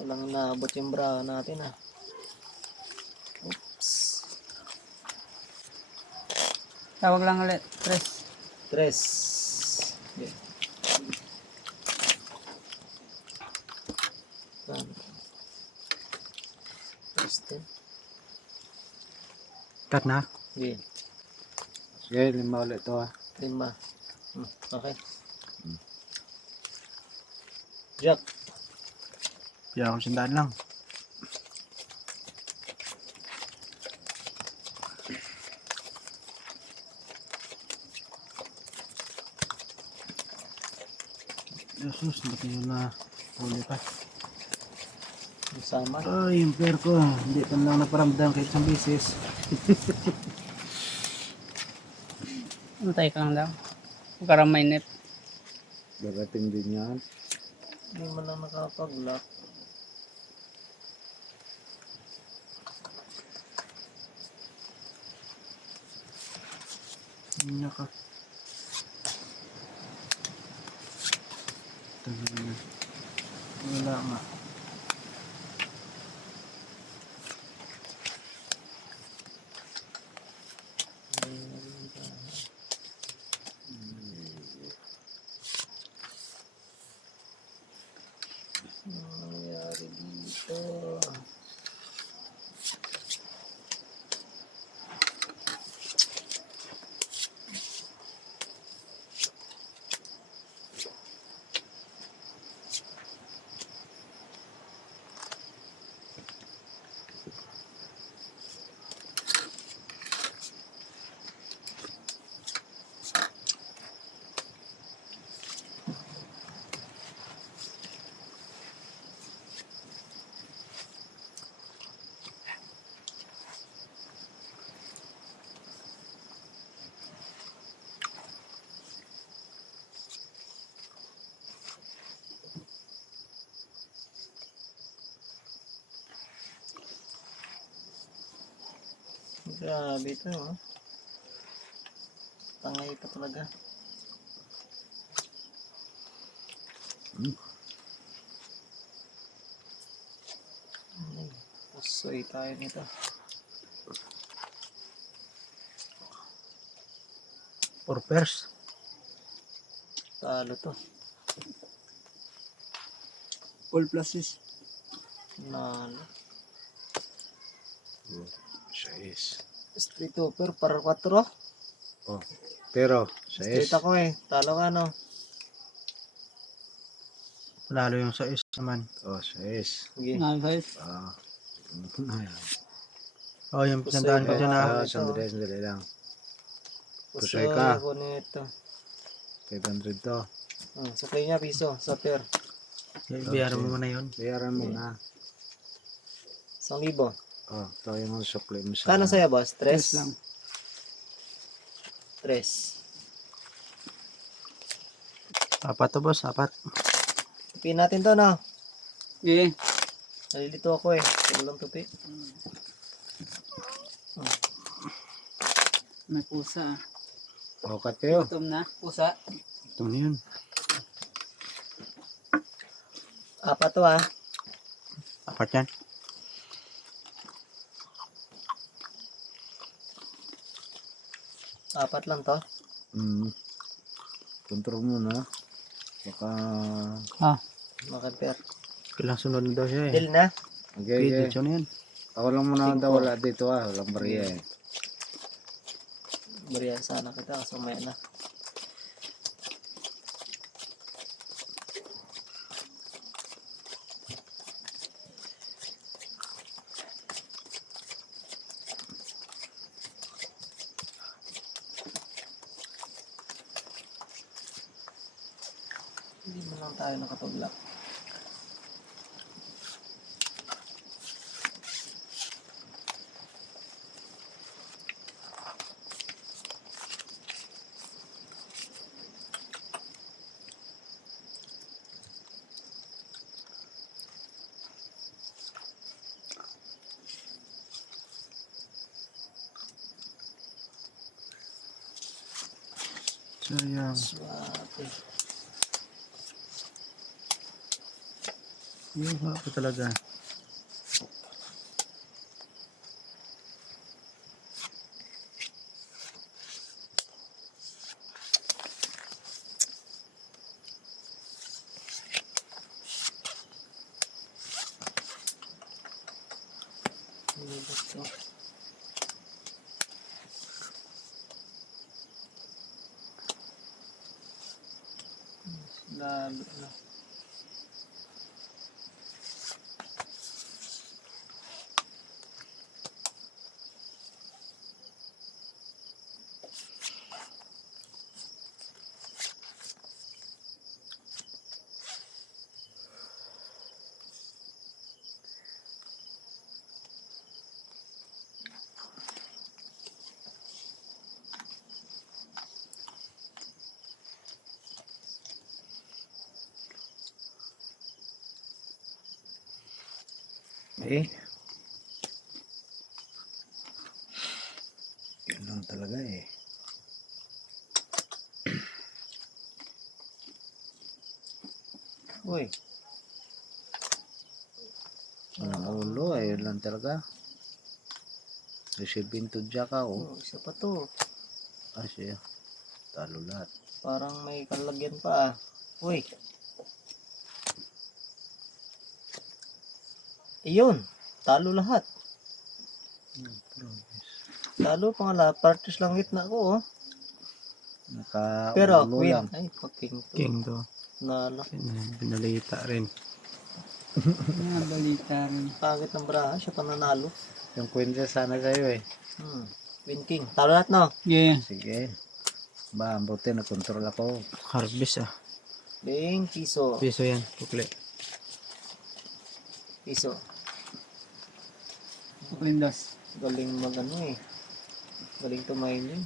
Walang naabot yung bra natin ah. Oops. Tawag lang ulit. Tres. Tres. Okay. Tres. Cut na. Okay. Sige, 5 ulit to ah. 5. Okay. Jack. Kaya ako sandaan lang. Jesus, ba't yun na huli pa? Sama. Ay, yung pair ko. Hindi pa lang naparamdam kahit isang bisis. Antay ka lang daw. Huwag ka may net. Darating din yan. Hindi mo lang nakapag-lock. Naka. Tagal na. Wala nga. Ano nangyari dito? Grabe ito, oh. Tangay pa talaga. Pusoy tayo nito. 4 pairs. Talo to. All pluses. Nalo. 6. Street Hopper para 4. Oh. Pero, Street 6. ako eh. Talo ka no. Lalo yung 6 naman. Oh, 6. Sige. Guys. Ah. Oh, yung pinandaan ko Pusoy dyan pa. ah. Sandali lang. Pusoy ka. ko nito. 500 to. Sakay niya piso sa pair. Bayaran mo muna yun. Bayaran mo na. 1,000. Oh, ito yung mga sukli mo sa... Kano sa'yo boss? 3 Tres lang. 3. Apat to boss, apat. Tupiin natin to no. Okay. Nalilito ako eh. Walang tupi. May pusa. Okat kayo. Gutom na. Pusa. Ito na yun. 4 to ah. Apat yan. Apat lang to. Kontrol mo na. Baka... Ah. Maka-pair. Kailang sunod na daw siya eh. Deal na. Okay, okay. Yun yan. Ako lang muna daw wala dito ah. Walang bariya eh. Bariyan sana kita kasi umaya na. Hindi mo lang tayo nakapag-lock. Sayang. Swerte. Yung wala pa talaga. Nilibot ko. Lalo na. Eh. Yun lang talaga eh. Uy, Walang ulo, ayun lang talaga. Receive into jack ako. isa pa to. Kasi talo lahat. Parang may kalagyan pa ah. Uy. Ayun, talo lahat. Talo pa nga lahat. Parties lang gitna ko oh. Pero Naka-ulo queen. lang. Ay, king to. King to. Nalo. Binalita rin. Nabalita rin. Pagit ng braha, siya pa nanalo. Yung queen siya sana sa'yo eh. Queen king. Talo lahat no? Yeah. Sige. Ba, ang buti na-control ako. Harvest ah. Ling, piso. Piso yan. Pukli. Piso. Windows. Galing mag ano eh. Galing tumayin yun.